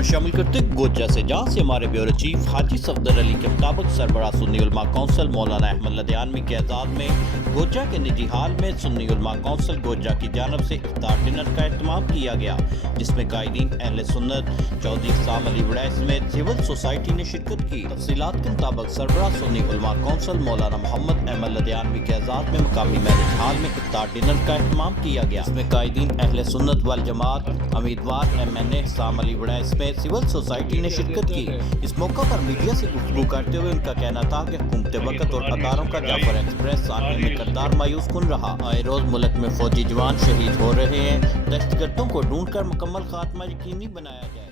میں شامل کرتے گوجہ سے، جہاں سے ہمارے بیورو چیف حاجی صفدر علی کے مطابق سربراہ سنی علماء کونسل مولانا احمد لدھیانوی کے اعزاز میں گوجہ کے نجی ہال میں سنی علماء کونسل گوجہ کی جانب سے افطار ڈنر کا اہتمام کیا گیا، جس میں قائدین اہل سنت چودھری احسام علی وڑائے سمیت سول سوسائٹی نے شرکت کی۔ تفصیلات کے مطابق سربراہ سنی علماء کونسل مولانا محمد احمد لدھیانوی کے اعزاز میں مقامی میرج ہال میں افطار ڈنر کا اہتمام کیا گیا، جس میں قائدین اہل سنت والجماعت، امیدوار ایم این اے احسام علی وڑائے سمیت سول سوسائٹی نے شرکت کی۔ اس موقع پر میڈیا سے گفتگو کرتے ہوئے ان کا کہنا تھا کہ حکومت وقت اور قطاروں کا جعفر ایکسپریس سانحے میں کردار مایوس کن رہا۔ آئے روز ملک میں فوجی جوان شہید ہو رہے ہیں، دہشت گردوں کو ڈھونڈ کر مکمل خاتمہ یقینی بنایا جائے۔